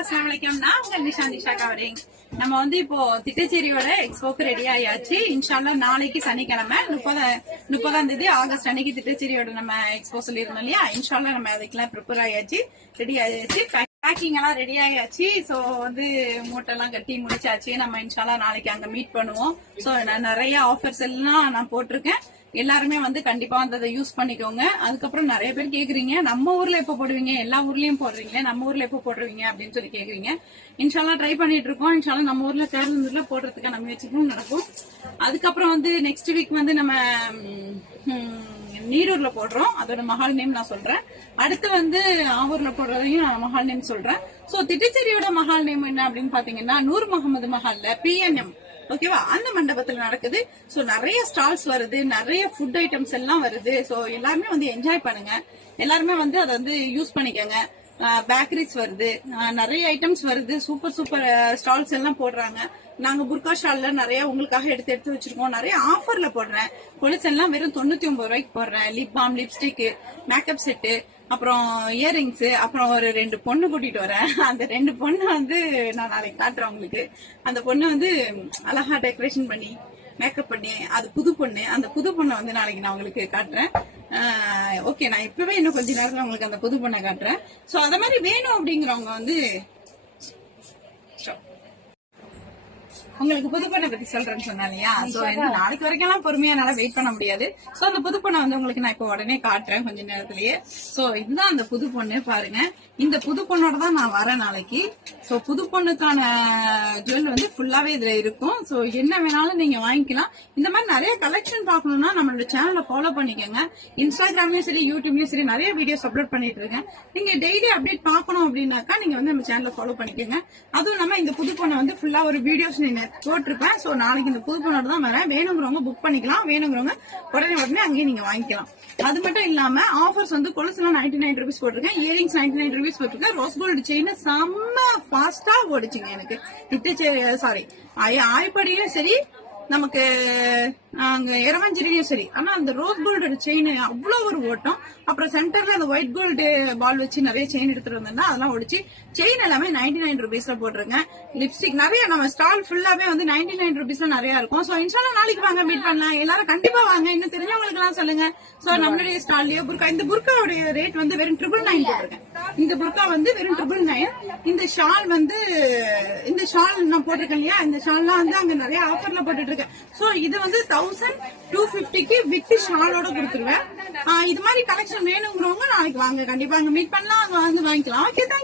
அஸ்ஸலாமு அலைக்கும். நான் உங்கள் நிஷா கவரிங். நம்ம வந்து இப்போ திட்டச்சேரியோட எக்ஸ்போக்கு ரெடி ஆயாச்சு. இன்ஷால்லா நாளைக்கு சனிக்கிழமை 30ஆம் தேதி ஆகஸ்ட் அன்னைக்கு திட்டச்சேரியோட நம்ம எக்ஸ்போ சொல்லியிருந்தோம் இல்லையா. இன்ஷால்லா நம்ம அதுக்கெல்லாம் ப்ரிப்பேர் ஆயாச்சு, ரெடி ஆயாச்சு, பேக்கிங் எல்லாம் ரெடி ஆயாச்சு. சோ வந்து மூட்டெல்லாம் கட்டி முடிச்சாச்சு. நம்ம இன்ஷால்லா நாளைக்கு அங்க மீட் பண்ணுவோம். சோ நிறைய ஆஃபர்ஸ் எல்லாம் நான் போட்டிருக்கேன். எல்லாருமே வந்து கண்டிப்பா வந்து அதை யூஸ் பண்ணிக்கோங்க. அதுக்கப்புறம் நிறைய பேர் கேக்குறீங்க, நம்ம ஊர்ல எப்ப போடுவீங்க, எல்லா ஊர்லயும் போடுறீங்க, நம்ம ஊர்ல எப்ப போடுவீங்க அப்படின்னு சொல்லி கேக்குறீங்க. இன்ஷால்லா ட்ரை பண்ணிட்டு இருக்கோம். இன்ஷால்லா நம்ம ஊர்ல தேர்ந்தூர்ல போடுறதுக்கான முயற்சிகளும் நடக்கும். அதுக்கப்புறம் வந்து நெக்ஸ்ட் வீக் வந்து நம்ம நீரூர்ல போடுறோம். அதோட மஹால் நேம் நான் சொல்றேன். அடுத்து வந்து ஆவூர்ல போடுறதையும் நான் மஹால் நேம் சொல்றேன். சோ திட்டச்சேரியோட மஹால் நேம் என்ன அப்படின்னு பாத்தீங்கன்னா நூர் முகமது மஹால்ல PNM, ஓகேவா, அந்த மண்டபத்துல நடக்குது. சோ நிறைய ஸ்டால்ஸ் வருது, நிறைய ஃபுட் ஐட்டம்ஸ் எல்லாம் வருது. சோ எல்லாருமே வந்து என்ஜாய் பண்ணுங்க. எல்லாருமே வந்து அதை வந்து யூஸ் பண்ணிக்கோங்க. பேக்கரிஸ் வருது, நிறைய ஐட்டம்ஸ் வருது, சூப்பர் சூப்பர் ஸ்டால்ஸ் எல்லாம் போடுறாங்க. நாங்க புர்கா ஷால்ல நிறைய உங்களுக்காக எடுத்து வச்சிருக்கோம். நிறைய ஆஃபர்ல போடுறேன். கொலுசு எல்லாம் வெறும் 99 ரூபாய்க்கு போடுறேன். Lip balm, lipstick, makeup set, அப்புறம் இயரிங்ஸ், அப்புறம் ஒரு 2 பொண்ணு கூட்டிட்டு வரேன். அந்த 2 பொண்ணு வந்து நான் நாளைக்கு காட்டுறேன் உங்களுக்கு. அந்த பொண்ணு வந்து அழகா டெக்கரேஷன் பண்ணி மேக்கப் பண்ணி, அது புது பொண்ணு. அந்த புது பொண்ணை வந்து நாளைக்கு நான் உங்களுக்கு காட்டுறேன். ஓகே, நான் இப்பவே இன்னும் கொஞ்ச நேரத்துல உங்களுக்கு அந்த புது பொண்ணை காட்டுறேன். சோ அத மாதிரி வேணும் அப்படிங்கிறவங்க வந்து உங்களுக்கு புது பொண்ணை பத்தி சொல்றேன்னு சொன்னா இல்லையா. சோ நாளைக்கு வரைக்கும் எல்லாம் பொறுமையா என்னால வெயிட் பண்ண முடியாது. சோ அந்த புது பொண்ணை வந்து உங்களுக்கு நான் இப்ப உடனே காட்டுறேன் கொஞ்ச நேரத்திலேயே. சோ இதுதான் அந்த புது பொண்ணு, பாருங்க. இந்த புது பொண்ணோட தான் நான் வரேன் நாளைக்கு. சோ புது பொண்ணுக்கான ஜுவல் வந்து ஃபுல்லாவே இதுல இருக்கும். சோ என்ன வேணாலும் நீங்க வாங்கிக்கலாம். இந்த மாதிரி நிறைய கலெக்ஷன் பாக்கணும்னா நம்மளோட சேனலை ஃபாலோ பண்ணிக்கோங்க. இன்ஸ்டாகிராம்லயும் சரி, யூடியூப்லயும் சரி நிறைய வீடியோஸ் அப்லோட் பண்ணிட்டு இருக்கேன். நீங்க டெய்லி அப்டேட் பாக்கணும் அப்படின்னாக்கா நீங்க வந்து நம்ம சேனலை ஃபாலோ பண்ணிக்கோங்க. அதுவும் இல்லாம இந்த புது பொண்ணை வந்து ஃபுல்லா ஒரு வீடியோஸ் போட்டிருப்பேன். சோ நாளைக்கு இந்த புது பொண்ணோட தான் வரேன். வேணுங்கிறவங்க புக் பண்ணிக்கலாம், வேணுங்கிறவங்க உடனே அங்கேயே நீங்க வாங்கிக்கலாம். அது மட்டும் இல்லாம ஆஃபர்ஸ் வந்து கொலுசுலாம் 99 ரூபீஸ் போட்டிருக்கேன், இயரிங்ஸ் 99 ரூபீஸ் போட்டிருக்கேன். ரோஸ் கோல்டு செயின் செம்ம ஃபாஸ்டா ஓடிச்சுங்க எனக்கு. சாரி, ஆய்ப்படியும் சரி, நமக்கு அங்க இரவஞ்சேரியும் சரி. ஆனா அந்த ரோஸ் கோல்டு செயின் அவ்வளவு ஒரு ஓட்டம். அப்புறம் சென்டர்ல அந்த ஒயிட் கோல்டு பால் வச்சு நிறைய செயின் எடுத்துட்டு வந்தேன்னா அதெல்லாம் ஓடிச்சு. செயின் எல்லாமே 99 ரூபீஸ்ல போட்டிருங்க. லிப்ஸ்டிக் நிறைய நம்ம ஸ்டால் ஃபுல்லாவே வந்து 99 ரூபீஸ்ல நிறைய இருக்கும். சோ இன்ஷால்லா நாளைக்கு வாங்க, மீட் பண்ணலாம். எல்லாரும் கண்டிப்பா வாங்க. இன்னும் தெரிஞ்சவங்களுக்கு எல்லாம் சொல்லுங்க. சோ நம்மளுடைய ஸ்டால்லயோ புர்கா, இந்த புர்காவுடைய ரேட் வந்து வெறும் 999 போட்டிருக்கேன். இந்த புர்கா வந்து வெறும் 999. இந்த ஷால் வந்து இந்த ஷால் நான் போட்டிருக்கேன் இல்லையா, இந்த ஷால்லாம் வந்து அங்க நிறைய ஆஃபர்ல போட்டுட்டு இருக்கேன். சோ இது வந்து 1250க்கு வித் ஷாலோட கொடுத்துருவேன். இது மாதிரி கலெக்ஷன் வேணுங்கிறவங்க நாளைக்கு வாங்க, கண்டிப்பா அங்க மீட் பண்ணலாம், அங்க வந்து வாங்கிக்கலாம். Okay, thank you.